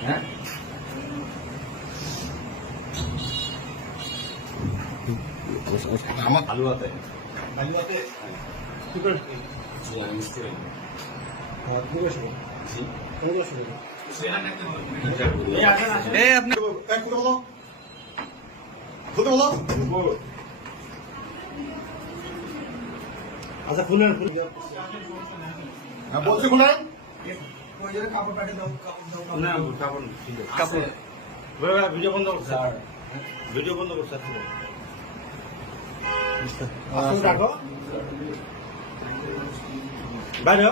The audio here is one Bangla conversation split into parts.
হ্যাঁ আমার হালুয়াতে হালুয়াতে জি আমি মিস্ত্রি জি এই আপনি এক করে বলো খুলতে বলো আচ্ছা খুলেন খুলে হ্যাঁ বলছি না কাপড় ঠিক আছে। কাপড়। বেড়া বেড়া ভিডিও বন্ধ করছে। ভিডিও বন্ধ করছে বাইরে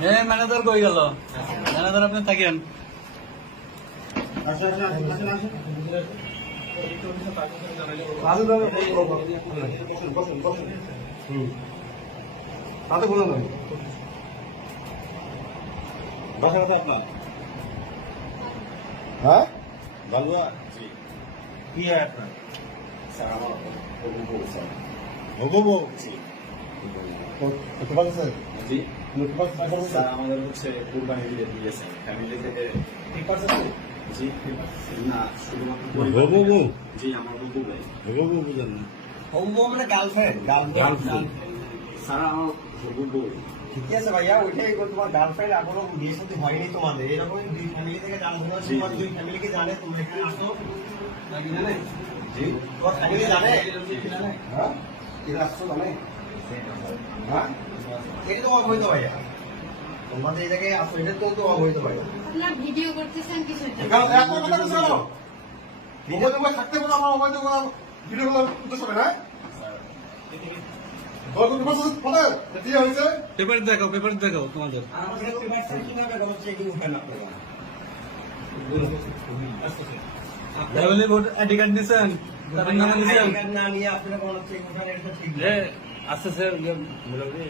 হ্যাঁ ম্যানেজার কই গেল? ম্যানেজার আপনি থাকেন। আসেন, আসেন, আসেন, আসেন, তাতে বলুন না বাসা কথা আপনার হ্যাঁ? বালুয়া স্যার আমার উপর স্যার ভগবো জি জি আমাদের হচ্ছে কুরবানি দিয়ে দিয়েছেন ফ্যামিলি থেকে জি না শুধুমাত্র পরিবার হবু বউ? জি আমার বুবু ভাই। ভগবো বুঝেন না। মানে গার্লফ্রেন্ড গার্লফ্রেন্ড স্যার আমার বউ। ঠিক আছে ভাইয়া ওইটাই তোমার গার্লফ্রেন্ড এখনও বিয়ে শাদী হয়নি তোমাদের। এরকম দুই ফ্যামিলি থেকে জানো তোমার দুই ফ্যামিলিকে জানে তুমি এখানে আসো। নাকি জানে? জি। তোমার ফ্যামিলি জানে? হ্যাঁ? আসছো জানে হ্যাঁ? এটা তো অবৈধ ভাইয়া। তোমাদের এই জায়গায় আসো এটা তো তো অবৈধ ভাইয়া আপনার ভিডিও করতেছেন কিছু কারণ এত কথা কিছু না থাকতে আমার ভিডিও উদ্দেশ্য হবে না? পেপার দেখাও পেপার দেখাও তোমাদের। ফ্যামিলি ভোট আইডি কার্ড নামে না নিয়ে আপনারা কোনো চেকিং উঠান এটা ঠিক আছে স্যার মোটামুটি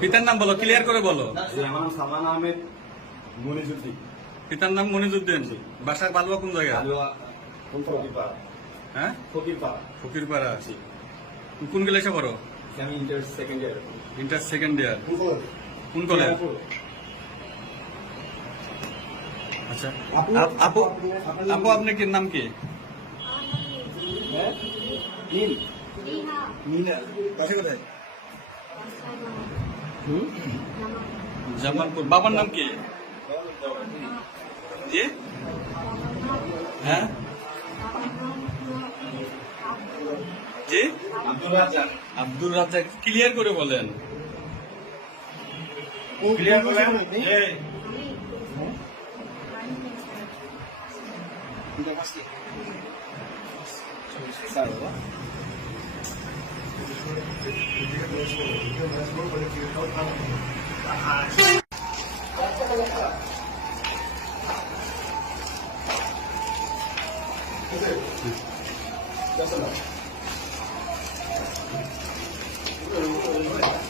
পিতার নাম বলো ক্লিয়ার করে বলো। আমার নাম সালমান আহমেদ মনিজুদ্দিন। পিতার নাম মনিজুদ্দিন? বাসা বালুয়া কোন জায়গা? হ্যাঁ? ফকিরপাড়া। ফকিরপাড়া। জি। কোন ক্লাসে পড়ো? আমি inter second year inter second year কোন কলেজ? আচ্ছা। আপনি- আপু আপনি- আপু আপনার কি নাম কি? হ্যাঁ? নীল। নীলা। কাছে কোথায়? জামালপুর। বাবার নাম কি? জি? হ্যাঁ? জি? আব্দুল আব্দুর রাজ্জাক ক্লিয়ার করে বলেন। ক্লিয়ার 咋了？这个这个这个，